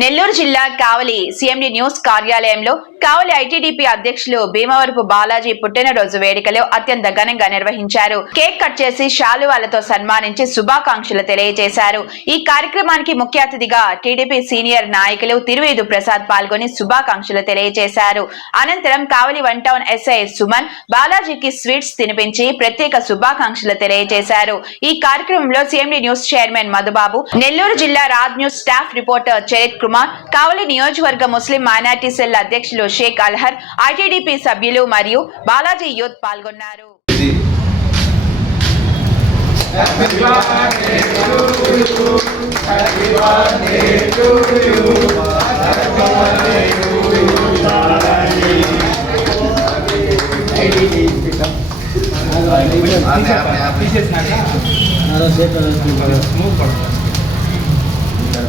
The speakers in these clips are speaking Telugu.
నెల్లూరు జిల్లా కావలి సిఎండి న్యూస్ కార్యాలయంలో కావలి ఐటీడీపీ అధ్యక్షులు భీమవరపు బాలాజీ పుట్టినరోజు వేడుకలు అత్యంత ఘనంగా నిర్వహించారు. కేక్ కట్ చేసి శాలువాలతో సన్మానించి శుభాకాంక్షలు తెలియజేశారు. ఈ కార్యక్రమానికి ముఖ్య అతిథిగా టీడీపీ సీనియర్ నాయకులు తిరువేదు ప్రసాద్ పాల్గొని శుభాకాంక్షలు తెలియజేశారు. అనంతరం Kavali one town SI Suman బాలాజీకి sweets తినిపించి ప్రత్యేక శుభాకాంక్షలు తెలియజేశారు. ఈ కార్యక్రమంలో CMD news chairman Madhubabu Nellore జిల్లా Raj news staff reporter Charith Kumar కావలి నియోజకవర్గ ముస్లిం మైనార్టీ సెల్ అధ్యక్షులు షేక్ అల్హర్ ఐటీడీపీ సభ్యులు మరియు బాలాజీ యూత్ పాల్గొన్నారు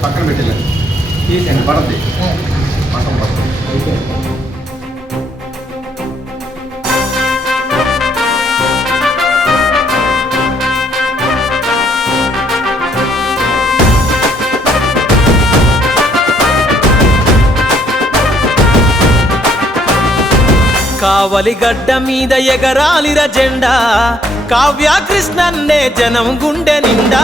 పక్కన పెట్టలేదు తీసేయండి పడద్ది పక్కన పక్కన కావలి గడ్డ మీద ఎగరాలిర జెండా కావ్య కృష్ణన్నే జనం గుండె నిండా.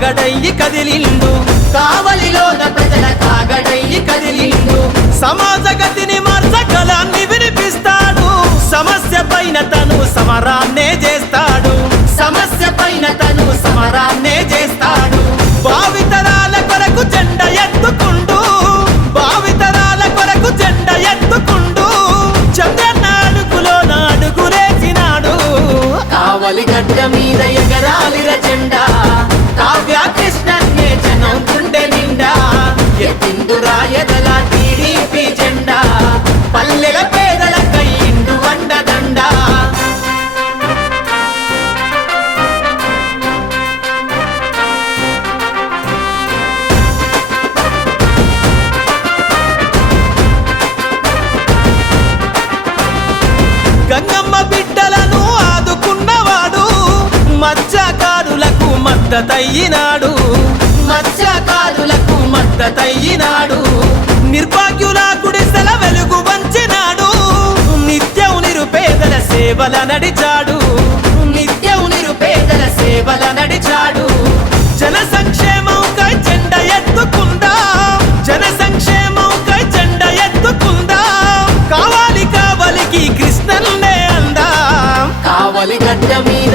ప్రజల కాగడయ్యి కదిలిండు. కావలిలోన ప్రజల కాగడయ్యి కదిలిండు. సమాజ గతిని మార్చగలాన్ని వినిపిస్తాడు. సమస్య పైన తను సమరాన్నే చేస్తాడు. సమస్య పైన తను సమరాన్నే చేస్తాడు. భావితర సేవల నడిచాడు. నిత్యం నిరుపేదల సేవల నడిచాడు. జన సంక్షేమం కై జెండ ఎత్తుకుందా? జన సంక్షేమం కై జెండ ఎత్తుకుందా? కావాలి కావలికి కృష్ణన్నే అందా? కావలి గడ్డ మీద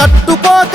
తట్టుకోక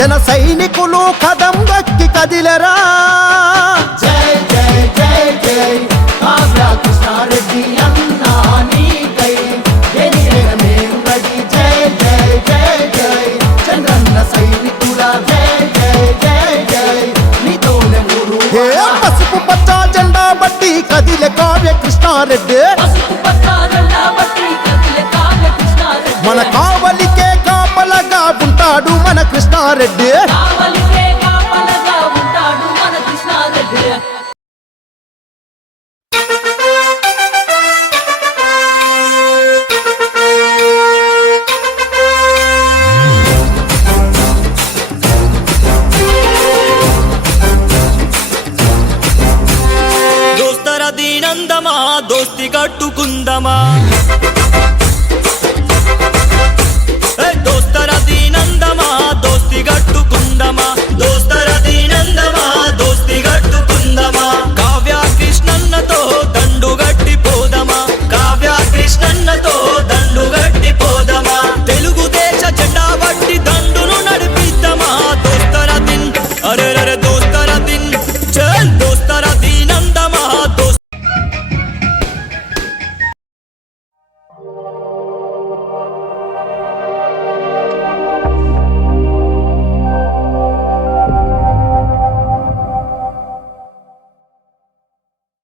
జన సైనికులు కదం దక్కి కదిలరా. జై జై జై జై. కృష్ణారెడ్డి అన్నా నీకై. జై జై జై జై. చంద్రన్న సైనికుడా జై జై జై జై. నీతోనే ఊరు పసుపు పచ్చ జెండా బట్టి కదిలే కావ్య కృష్ణారెడ్డి. ఉంటాడు మన కృష్ణారెడ్డి. దోస్తి కట్టుకుందమా? anda más.